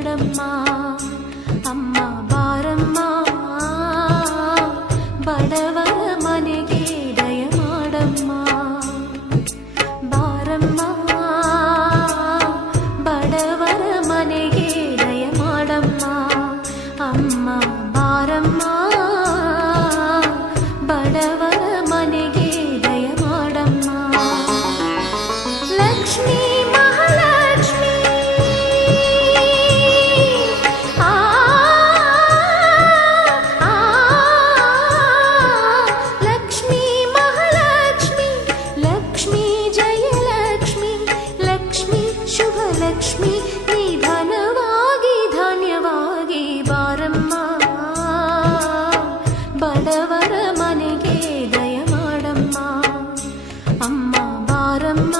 ಮಾಡಮ್ಮ ಅಮ್ಮ ಬಾರಮ್ಮ ಬಡವರ ಮನೆಗೆ ದಯ ಮಾಡಮ್ಮ ಬಾರಮ್ಮ ಬಡವರ ಮನೆಗೆ ದಯ ಮಾಡಮ್ಮ ಅಮ್ಮ ಬಾರಮ್ಮ ಬಡವರ ಮನೆಗೆ ದಯ ಮಾಡಮ್ಮ ಲಕ್ಷ್ಮೀ ಮಹಾಲಕ್ಷ್ಮೀ ಲಕ್ಷ್ಮೀ ಮಹಾಲಕ್ಷ್ಮೀ ಲಕ್ಷ್ಮೀ ಜಯಲಕ್ಷ್ಮೀ ಲಕ್ಷ್ಮೀ ಶುಭಲಕ್ಷ್ಮೀ ನಿಧನವಾಗಿ ಧಾನ್ಯವಾಗಿ ಬಾರಮ್ಮ ಬಡವರ ಮನೆಗೆ ದಯ ಮಾಡಮ್ಮ ಅಮ್ಮ ಬಾರಮ್ಮ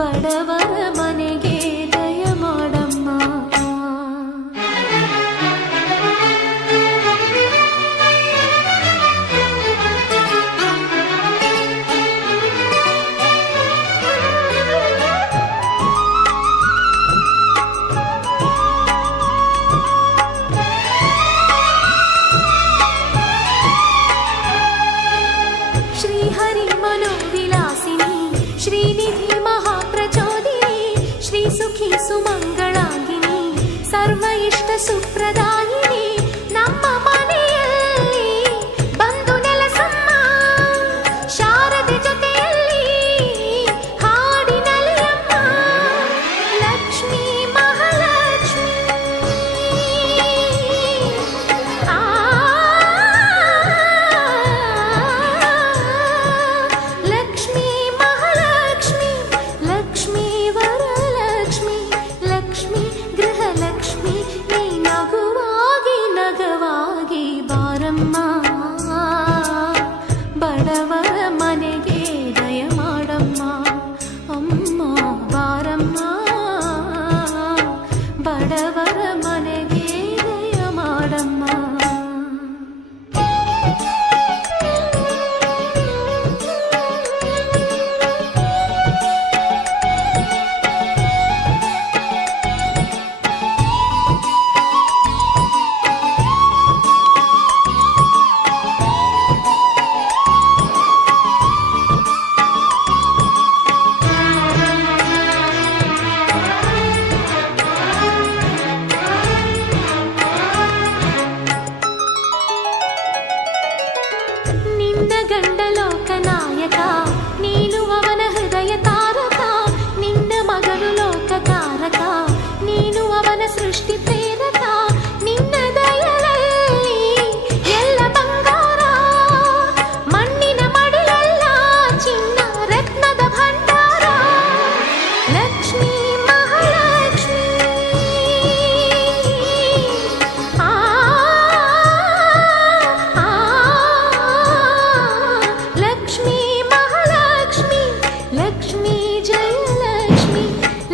ಬಡವರ ಮನೆಗೆ ದಯ ಮಾಡಮ್ಮ श्रीहरि मनोविलासिनी श्रीनिधि महाप्रचोदिनी श्रीसुखी सुमंगलांगिनी सर्व इष्ट सुप्रदायिनी ನಮ್ಮ ಮನೆಯಲ್ಲಿ ಬಂದು ನೆಲೆಸಮ್ಮ ಶಾರದೆ ಜೊತೆಯಲ್ಲಿ ಹಾಡಿನಲ್ಲಿ ಅಮ್ಮ ಲಕ್ಷ್ಮೀ ಮಹಾಲಕ್ಷ್ಮೀ ಲಕ್ಷ್ಮೀ ಮಹಾಲಕ್ಷ್ಮೀ ಲಕ್ಷ್ಮೀ ವರಲಕ್ಷ್ಮೀ ಲಕ್ಷ್ಮೀ ಗೃಹಲಕ್ಷ್ಮೀ ನೀ ನಗುವಾಗಿ ನಗವಾಗಿ ಬಾರಮ್ಮ ಬಡವರ ಮನೆಗೆ ದಯ ಮಾಡಮ್ಮ ಅಮ್ಮ ಬಾರಮ್ಮ ಬಡವರ ಮನೆಗೆ ದಯ ಮಾಡಮ್ಮ ನಿನ್ನ ಗಂಡ ಲೋಕನಾಯಕ ನೀನು ಅವನ ಹೃದಯ ತಾರಕ ನಿನ್ನ ಮಗನು ಲೋಕಕಾರಕ ನೀನು ಅವನ ಸೃಷ್ಟಿ ಪ್ರೇರಕ ನಿನ್ನ ದಯಲಲ್ಲಿ ಎಲ್ಲ ಬಂಗಾರ ಮಣ್ಣಿನ ಮಡಿಲಲ್ಲ ಚಿನ್ನ ರತ್ನದ ಭಂಡಾರ ಲಕ್ಷ್ಮೀ ಮಹಾಲಕ್ಷ್ಮೀ ಲಕ್ಷ್ಮೀ ಮಹಾಲಕ್ಷ್ಮೀ ಲಕ್ಷ್ಮೀ ಜಯಲಕ್ಷ್ಮೀ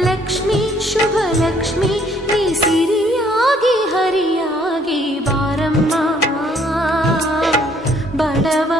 ಲಕ್ಷ್ಮೀ ಶುಭಲಕ್ಷ್ಮೀ ನೀ ಸಿರಿಯಾಗಿ ಹರಿಯಾಗಿ ಬಾರಮ್ಮ ಬಡವ